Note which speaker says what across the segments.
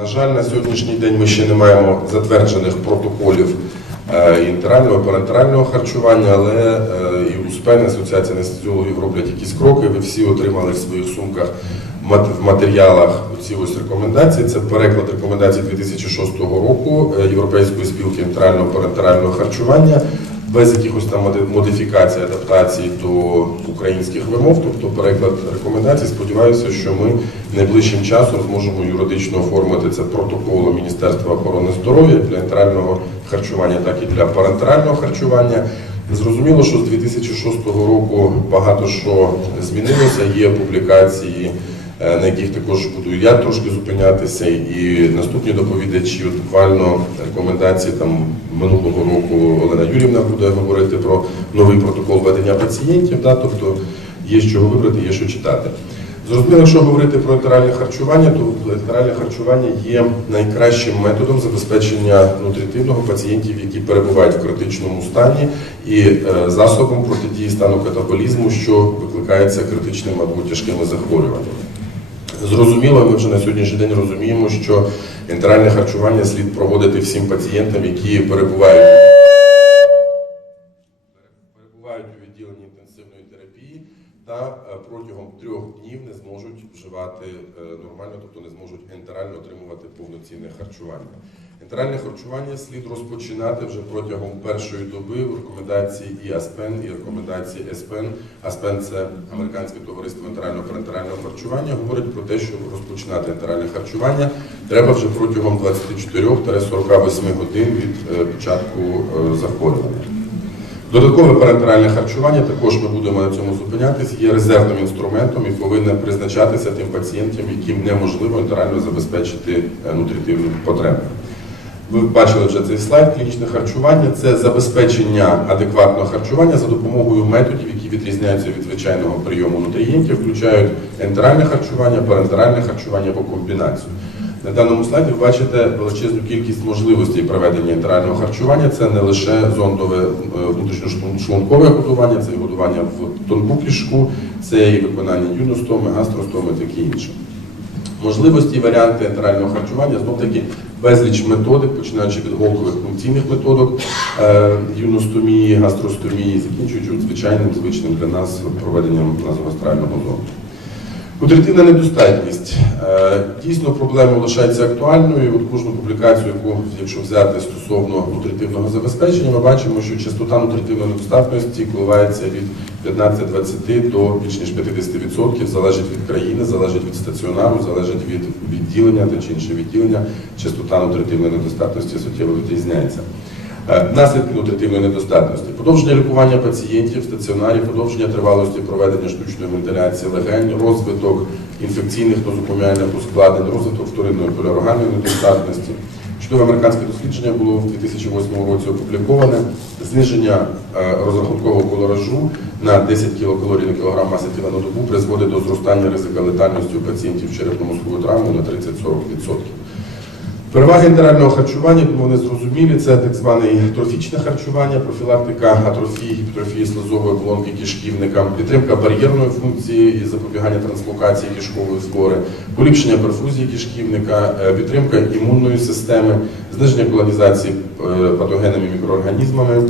Speaker 1: На жаль, на сьогоднішній день ми ще не маємо затверджених протоколів е, інтерального і парентерального харчування, але е, і УСПЕН, Асоціація анестезіологів роблять якісь кроки. Ви всі отримали в своїх сумках в матеріалах ці ось рекомендації. Це переклад рекомендацій 2006 року е, Європейської спілки інтерального парентерального харчування. Без якихось там моди- модифікацій, адаптацій до українських вимог, тобто переклад рекомендацій. Сподіваюся, що ми найближчим часом зможемо юридично оформити це протоколом Міністерства охорони здоров'я для інтерального харчування, так і для парентерального харчування. Зрозуміло, що з 2006 року багато що змінилося. Є публікації, на яких також буду я трошки зупинятися, і наступні доповідачі. От буквально рекомендації там минулого року Олена Юрівна буде говорити про новий протокол ведення пацієнтів. Да, тобто є з чого вибрати, є що читати. Зрозуміло, якщо говорити про ентеральне харчування, то ентеральне харчування є найкращим методом забезпечення нутритивного пацієнтів, які перебувають в критичному стані, і е, засобом протидії стану катаболізму, що викликається критичними або тяжкими захворюваннями. Зрозуміло, ми вже на сьогоднішній день розуміємо, що ентеральне харчування слід проводити всім пацієнтам, які перебувають у відділенні інтенсивної терапії та е, протягом трьох днів не зможуть вживати е, нормально, тобто не зможуть ентерально отримувати повноцінне харчування. Ентеральне харчування слід розпочинати вже протягом першої доби в рекомендації і АСПЕН, і рекомендації ЕСПЕН. АСПЕН це Американське товариство ентерального парентерального харчування. Говорить про те, що розпочинати ентеральне харчування треба вже протягом 24-48 годин від е, початку е, захворювання. Додаткове парентеральне харчування, також ми будемо на цьому зупинятись, є резервним інструментом і повинне призначатися тим пацієнтам, яким неможливо інтерально забезпечити е, нутритивні потреби. Ви бачили вже цей слайд клінічне харчування. Це забезпечення адекватного харчування за допомогою методів, які відрізняються від звичайного прийому нутрієнтів, включають ентеральне харчування, парентеральне харчування або комбінацію. На даному слайді ви бачите величезну кількість можливостей проведення інтерального харчування. Це не лише зондове е, внутрішньошлункове годування, це і годування в тонку кишку, це і виконання юностоми, гастростоми, таке інше. Можливості і варіанти ентерального харчування знов таки безліч методик, починаючи від голкових функційних методок е, юностомії, гастростомії, закінчуючи звичайним звичним для нас проведенням назогастрального зону. Нутритивна недостатність. Е, Дійсно, проблема лишається актуальною. От кожну публікацію, яку якщо взяти стосовно нутритивного забезпечення, ми бачимо, що частота нутритивної недостатності коливається від 15-20 до більш ніж 50%, залежить від країни, залежить від стаціонару, залежить від відділення та чи інше відділення. Частота нутритивної недостатності суттєво відрізняється. Е, Наслідки нутритивної недостатності, подовження лікування пацієнтів стаціонарі, подовження тривалості проведення штучної вентиляції легень, розвиток інфекційних нозокоміальних ускладнень, розвиток вторинної поліорганної недостатності. Чудове американське дослідження було в 2008 році опубліковане. Зниження е, розрахункового колоражу на 10 кілокалорій на кілограм маси тіла на добу призводить до зростання ризика летальності у пацієнтів черепно-мозковою травмою на 30-40%. Переваги інтерального харчування, тому вони зрозумілі, це так зване трофічне харчування, профілактика атрофії, гіпертрофії слизової оболонки кишківника, підтримка бар'єрної функції і запобігання транслокації кишкової флори, поліпшення перфузії кишківника, е, підтримка імунної системи, зниження колонізації е, патогенними мікроорганізмами,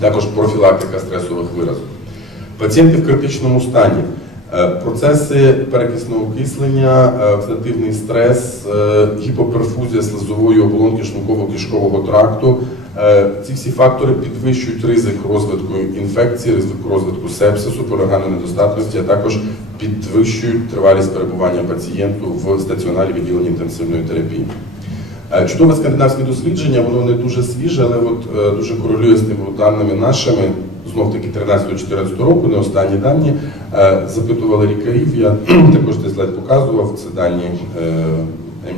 Speaker 1: також профілактика стресових виразок. Пацієнти в критичному стані. Е, Процеси перекисного окислення, е, оксидативний стрес, е, гіпоперфузія слизової оболонки шлунково-кишкового тракту. Е, Ці всі фактори підвищують ризик розвитку інфекції, ризик розвитку сепсису, поліорганної недостатності, а також підвищують тривалість перебування пацієнту в стаціонарі відділенні інтенсивної терапії. Чудове скандинавське дослідження, воно не дуже свіже, але от дуже корелює з тими даними нашими, знов таки 13-14 року, не останні дані. Е, Запитували лікарів, я також цей слайд показував, це дані е,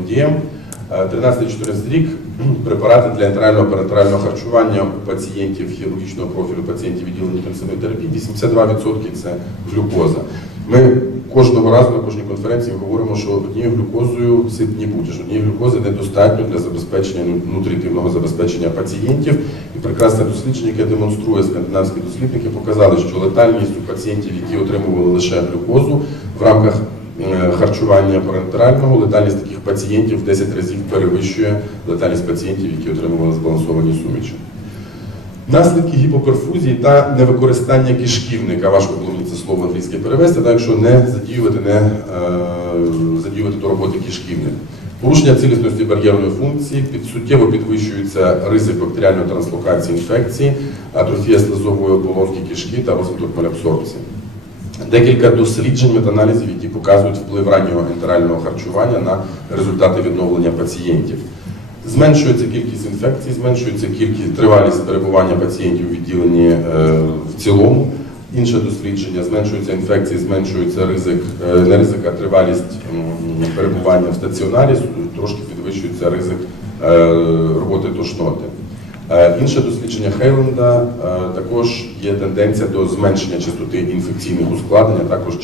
Speaker 1: МДМ. Е, 13-14 рік препарати для ентерального парентерального харчування у пацієнтів хірургічного профілю, пацієнтів відділення інтенсивної терапії, 82% це глюкоза. Ми кожного разу на кожній конференції говоримо, що однією глюкозою ситні будеш, однієї глюкози недостатньо для забезпечення ну, нутритивного забезпечення пацієнтів. Прекрасне дослідження, яке демонструє скандинавські дослідники, показали, що летальність у пацієнтів, які отримували лише глюкозу в рамках е, харчування парентерального, летальність таких пацієнтів в 10 разів перевищує летальність пацієнтів, які отримували збалансовані суміші. Наслідки гіпоперфузії та невикористання кишківника, важко було мені це слово англійське перевести, так якщо не задіювати, не е, задіювати до роботи кишківник. Порушення цілісності бар'єрної функції, під, суттєво підвищується ризик бактеріальної транслокації інфекції, атрофія слизової оболонки кишки та розвиток малябсорбції. Декілька досліджень метаналізів, які показують вплив раннього ентерального харчування на результати відновлення пацієнтів. Зменшується кількість інфекцій, зменшується кількість тривалість перебування пацієнтів у відділенні е, в цілому. Інше дослідження зменшується інфекції, зменшується ризик, е, не ризик, а тривалість перебування в стаціонарі, трошки підвищується ризик е, роботи тошноти. Е, Інше дослідження Хейленда також є тенденція до зменшення частоти інфекційних ускладнень, а також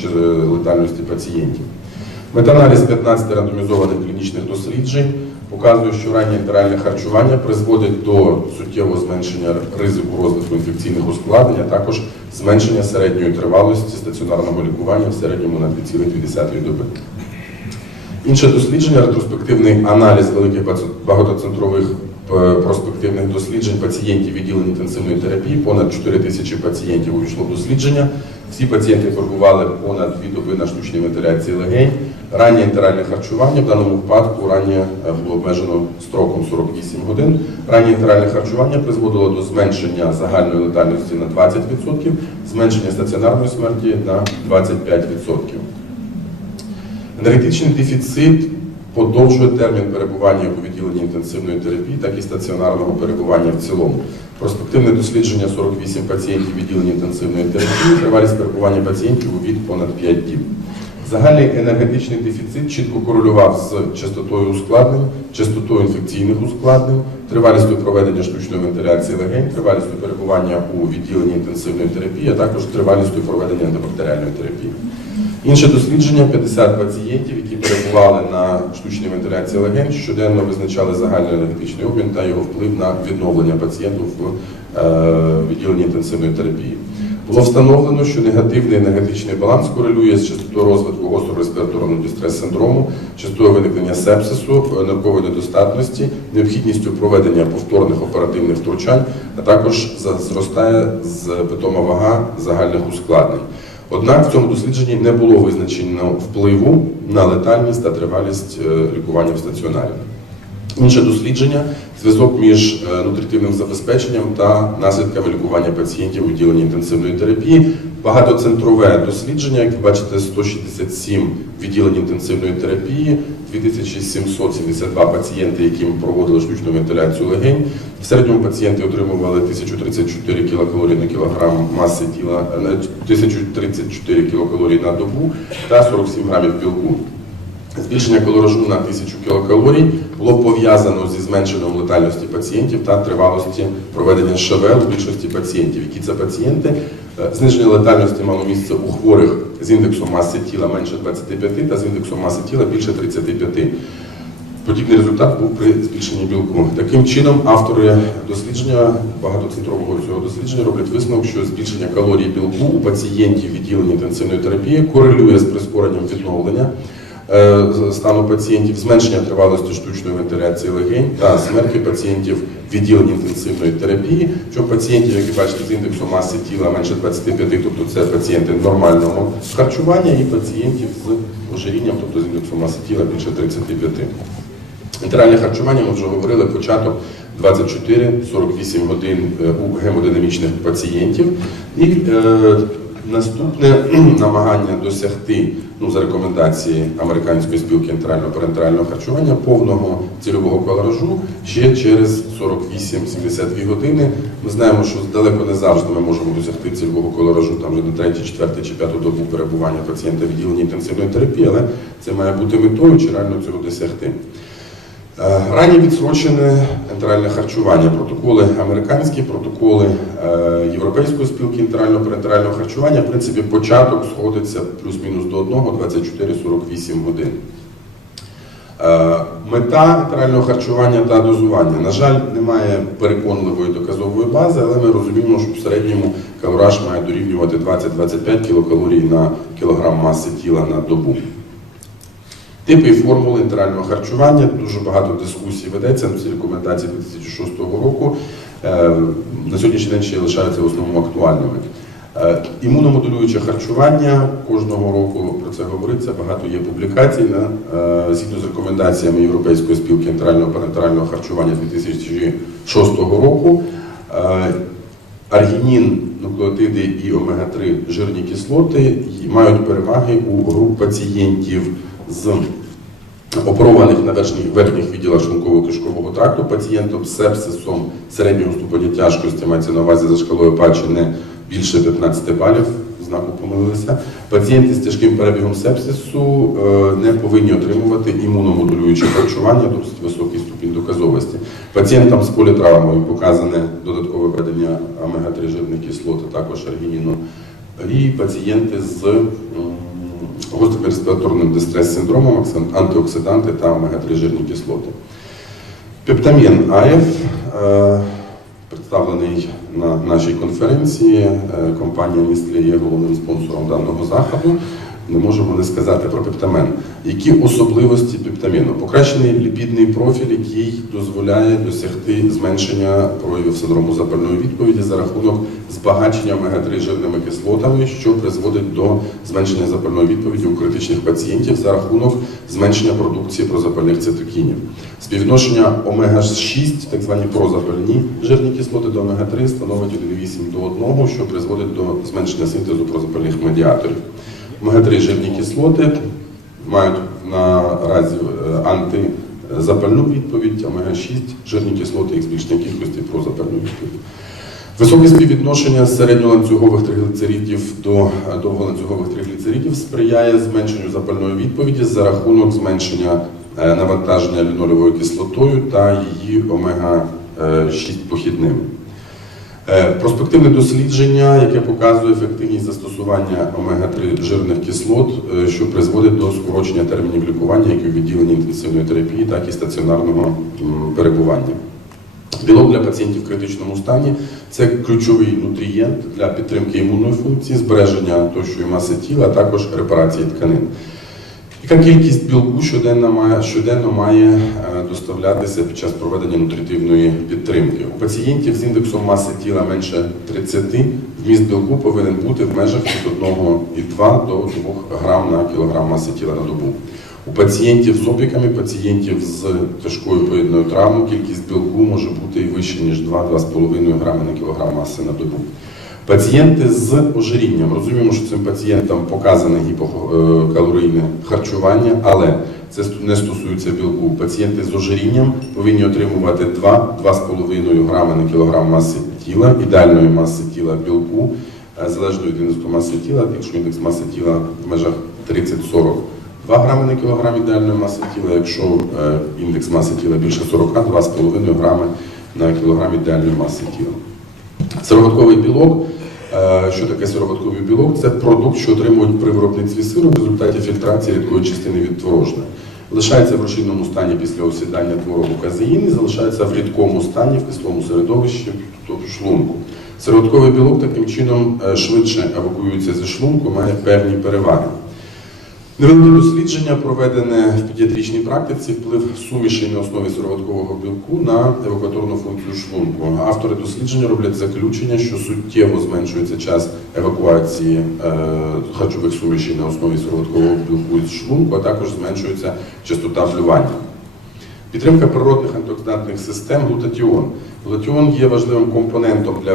Speaker 1: летальності пацієнтів. Метаналіз 15 рандомізованих клінічних досліджень показує, що раннє інтеральне харчування призводить до суттєвого зменшення ризику розвитку інфекційних ускладнень, а також зменшення середньої тривалості стаціонарного лікування в середньому на 2,2 доби. Інше дослідження ретроспективний аналіз великих багатоцентрових е, проспективних досліджень пацієнтів відділень інтенсивної терапії. Понад 4 тисячі пацієнтів увійшло в дослідження. Всі пацієнти перебували понад 2 доби на штучній вентиляції легень. Раннє інтеральне харчування в даному випадку раннє е, було обмежено строком 48 годин. Раннє інтеральне харчування призводило до зменшення загальної летальності на 20%, зменшення стаціонарної смерті на 25%. Енергетичний дефіцит подовжує термін перебування у відділенні інтенсивної терапії, так і стаціонарного перебування в цілому. Проспективне дослідження 48 пацієнтів відділення інтенсивної терапії, тривалість перебування пацієнтів у від понад 5 діб. Загальний енергетичний дефіцит чітко корелював з частотою ускладнень, частотою інфекційних ускладнень, тривалістю проведення штучної вентиляції легень, тривалістю перебування у відділенні інтенсивної терапії, а також тривалістю проведення антибактеріальної терапії. Інше дослідження 50 пацієнтів, які перебували на штучній вентиляції легень, щоденно визначали загальний енергетичний обмін та його вплив на відновлення пацієнту в е, відділенні інтенсивної терапії. Було встановлено, що негативний енергетичний баланс корелює з частотою розвитку гострого респіраторного дистрес-синдрому, частотою виникнення сепсису, ниркової недостатності, необхідністю проведення повторних оперативних втручань, а також зростає з питома вага загальних ускладнень. Однак в цьому дослідженні не було визначено впливу на летальність та тривалість е, лікування в стаціонарі. Інше дослідження зв'язок між е, нутритивним забезпеченням та наслідками лікування пацієнтів у відділенні інтенсивної терапії. Багатоцентрове дослідження, як ви бачите, 167 відділень інтенсивної терапії, 2772 пацієнти, яким проводили штучну вентиляцію легень. В середньому пацієнти отримували 1034 кілокалорії на кілограм маси тіла, е, 1034 кілокалорії на добу та 47 грамів білку. Збільшення калоражу на 1000 кілокалорій було пов'язано зі зменшенням летальності пацієнтів та тривалості проведення ШВЛ у більшості пацієнтів. Які це пацієнти? Е, Зниження летальності мало місце у хворих з індексом маси тіла менше 25 та з індексом маси тіла більше 35. Подібний результат був при збільшенні білку. Таким чином, автори дослідження багатоцентрового цього дослідження роблять висновок, що збільшення калорій білку у пацієнтів відділення інтенсивної терапії корелює з прискоренням відновлення стану пацієнтів, зменшення тривалості штучної вентиляції легень та смерті пацієнтів відділення інтенсивної терапії, що пацієнтів, які бачите, з індексом маси тіла менше 25, тобто це пацієнти нормального харчування, і пацієнтів з ожирінням, тобто з індексом маси тіла більше 35. Інтеральне харчування, ми вже говорили, початок 24-48 годин е, у гемодинамічних пацієнтів. І е, наступне намагання досягти ну, за рекомендації Американської спілки інтерального парентерального харчування повного цільового калоражу ще через 48-72 години. Ми знаємо, що далеко не завжди ми можемо досягти цільового калоражу там вже на 3, 4 чи 5 добу перебування пацієнта в відділенні інтенсивної терапії, але це має бути метою чи реально цього досягти. Е, Раннє відсрочене ентеральне харчування, протоколи американські, протоколи е, Європейської спілки інтерального парентерального харчування. В принципі, початок сходиться плюс-мінус до одного 24-48 годин. Е, Мета ентерального харчування та дозування. На жаль, немає переконливої доказової бази, але ми розуміємо, що в середньому калораж має дорівнювати 20-25 кілокалорій на кілограм маси тіла на добу. Типи і формули інтерального харчування. Дуже багато дискусій ведеться. Ці рекомендації 2006 року е, на сьогоднішній день ще лишаються в основному актуальними. Е, Імуномодулююче харчування кожного року про це говориться. Багато є публікацій на е, згідно з рекомендаціями Європейської спілки інтерального парентерального харчування 2006 року. Аргінін, нуклеотиди і омега-3 жирні кислоти мають переваги у груп пацієнтів з оперованих на верхніх, верхніх відділах шлунково-кишкового тракту пацієнтом з сепсисом середнього ступеня тяжкості, мається на увазі за шкалою Пачі не більше 15 балів, знаку помилилися. Пацієнти з тяжким перебігом сепсису е, не повинні отримувати імуномодулююче харчування, досить високий ступінь доказовості. Пацієнтам з політравмою показане додаткове введення омега-3 жирних кислот, а також аргініну. І пацієнти з гострим респіраторним дистрес-синдромом, антиоксиданти та омега-3 жирні кислоти. Пептамін АФ е, представлений на нашій конференції. Е, Компанія Nestlé є головним спонсором даного заходу. Не можемо не сказати про пептамен. Які особливості пептаміну? Покращений ліпідний профіль, який дозволяє досягти зменшення проявів синдрому запальної відповіді за рахунок збагачення омега-3 жирними кислотами, що призводить до зменшення запальної відповіді у критичних пацієнтів за рахунок зменшення продукції прозапальних цитокінів. Співвідношення омега-6, так звані прозапальні жирні кислоти до омега-3 становить 1,8 до 1, що призводить до зменшення синтезу прозапальних медіаторів. Омега-3 жирні кислоти мають наразі е, антизапальну відповідь, омега-6 жирні кислоти їх збільшення кількості прозапальну відповідь. Високе співвідношення середньоланцюгових тригліцеридів до е, довголанцюгових тригліцеридів сприяє зменшенню запальної відповіді за рахунок зменшення е, навантаження лінольовою кислотою та її омега-6 похідними. Е, Проспективне дослідження, яке показує ефективність застосування омега-3 жирних кислот, е, що призводить до скорочення термінів лікування, як в відділенні інтенсивної терапії, так і стаціонарного перебування. Білок для пацієнтів в критичному стані це ключовий нутрієнт для підтримки імунної функції, збереження тощої маси тіла, а також репарації тканин. Яка кількість білку щоденно має, щоденно має доставлятися під час проведення нутритивної підтримки? У пацієнтів з індексом маси тіла менше 30 вміст білку повинен бути в межах від 1,2 до 2 грам на кілограм маси тіла на добу. У пацієнтів з опіками, пацієнтів з тяжкою поєдною травмою кількість білку може бути і вище, ніж 2-2,5 грами на кілограм маси на добу. Пацієнти з ожирінням розуміємо, що цим пацієнтам показане гіпокалорійне харчування, але це не стосується білку. Пацієнти з ожирінням повинні отримувати 2-2,5 грами на кілограм маси тіла, ідеальної маси тіла білку, е, залежно від індексу маси тіла, якщо індекс маси тіла в межах 30-40. 2 грами на кілограм ідеальної маси тіла, якщо е, індекс маси тіла більше 40, 2,5 грами на кілограм ідеальної маси тіла. Сироватковий білок. Е, Що таке сироватковий білок? Це продукт, що отримують при виробництві сиру в результаті фільтрації рідкої частини від творожної. Лишається в рушійному стані після осідання творогу казеїни, залишається в рідкому стані в кислому середовищі, тобто в шлунку. Середковий білок таким чином е, швидше евакуюється зі шлунку, має певні переваги. Невелике дослідження, проведене в педіатричній практиці, вплив сумішей на основі сироваткового білку на евакуаторну функцію шлунку. Автори дослідження роблять заключення, що суттєво зменшується час евакуації е, харчових сумішей на основі сироваткового білку із шлунку, а також зменшується частота блювання. Підтримка природних антиоксидантних систем глутатіон. Глутатіон є важливим компонентом для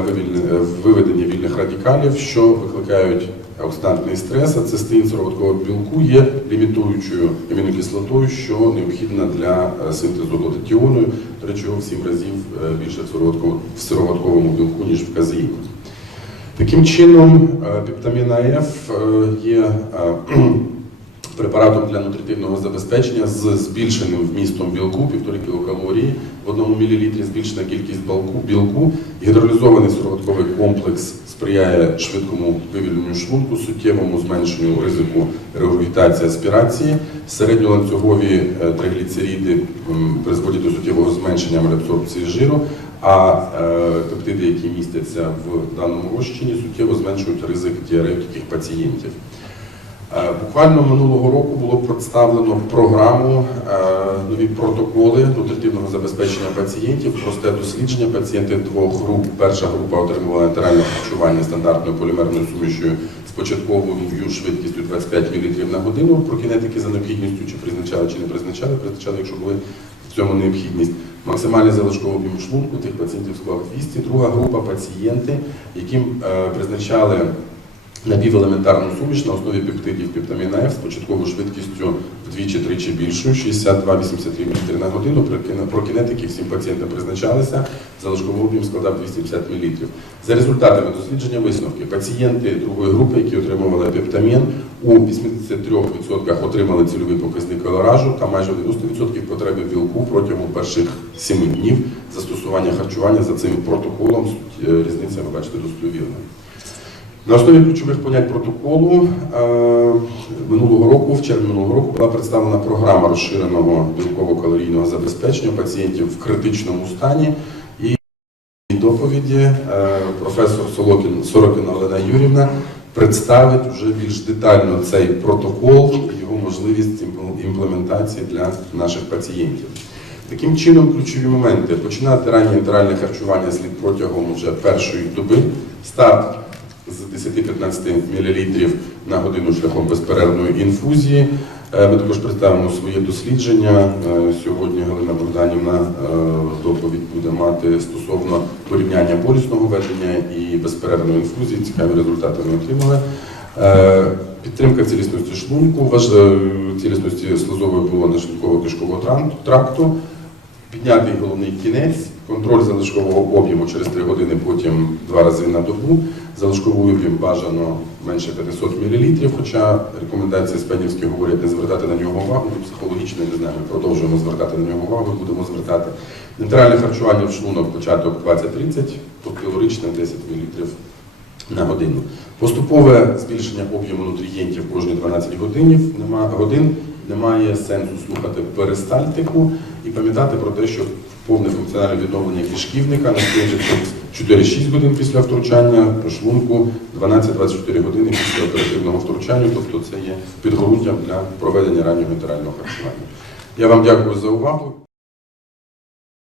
Speaker 1: виведення вільних радикалів, що викликають оксидантний стрес, а цистеїн сироваткового білку є лімітуючою амінокислотою, що необхідна для е, синтезу глутатіону. До речі, в 7 разів е, більше в сироватковому- білку, ніж в казеїні. Таким чином, пептаміна F е, є е, препаратом для нутритивного забезпечення з збільшеним вмістом білку, 1,5 кілокалорії в одному мілілітрі, збільшена кількість білку, білку. Гідролізований сироватковий комплекс сприяє швидкому вивільненню шлунку, суттєвому зменшенню ризику регургітації аспірації. Середньоланцюгові е, призводять до суттєвого зменшення малябсорбції жиру, а е, пептиди, які містяться в даному розчині, суттєво зменшують ризик діареї таких пацієнтів. Е, Буквально минулого року було представлено програму, е, нові протоколи нутритивного забезпечення пацієнтів, просте дослідження. Пацієнти двох груп. Перша група отримувала ентеральне харчування стандартною полімерною сумішю з початковою швидкістю 25 мл на годину. Про кінетики за необхідністю чи призначали, чи не призначали, призначали, якщо були в цьому необхідність. Максимальний залишковий об'єм шлунку тих пацієнтів склав 200. Друга група пацієнти, яким е, призначали напівелементарну суміш на основі пептидів пептаміна F з початковою швидкістю вдвічі-тричі більшою, 62-83 мл на годину. Про кінетики всім пацієнтам призначалися, залишковий об'єм складав 250 мл. За результатами дослідження висновки, пацієнти другої групи, які отримували пептамін, у 83% отримали цільовий показник колоражу та майже 90% потреби білку протягом перших 7 днів застосування харчування за цим протоколом. Е, Різниця, ви бачите, достовірна. На основі ключових понять протоколу е, минулого року, в червні минулого року, була представлена програма розширеного білково-калорійного забезпечення пацієнтів в критичному стані. І доповіді е, професор Солокін, Сорокіна Олена Юрівна представить вже більш детально цей протокол і його можливість імплементації для наших пацієнтів. Таким чином, ключові моменти починати раннє інтеральне харчування слід протягом вже першої доби. Старт з 10-15 мл на годину шляхом безперервної інфузії. Е, Ми також представимо своє дослідження. Е, Сьогодні Галина Богданівна е, доповідь буде мати стосовно порівняння болісного ведення і безперервної інфузії. Цікаві результати ми отримали. Підтримка цілісності шлунку, цілісності слизової оболони шлунково-кишкового тракту, піднятий головний кінець, контроль залишкового об'єму через 3 години, потім два рази на добу. Залишковий об'єм бажано менше 500 мл, хоча рекомендації Спенівські говорять не звертати на нього увагу, ну, психологічно не знаю, продовжуємо звертати на нього увагу, будемо звертати. Нейтральне харчування в шлунок початок 20-30, калоричне 10 мл на годину. Поступове збільшення об'єму нутрієнтів кожні 12 годинів, нема, годин немає сенсу слухати перистальтику і пам'ятати про те, що повне функціональне відновлення кишківника наступить 4-6 годин після втручання, шлунку 12-24 години після оперативного втручання, тобто це є підґрунтям для проведення раннього інтерального харчування. Я вам дякую за увагу.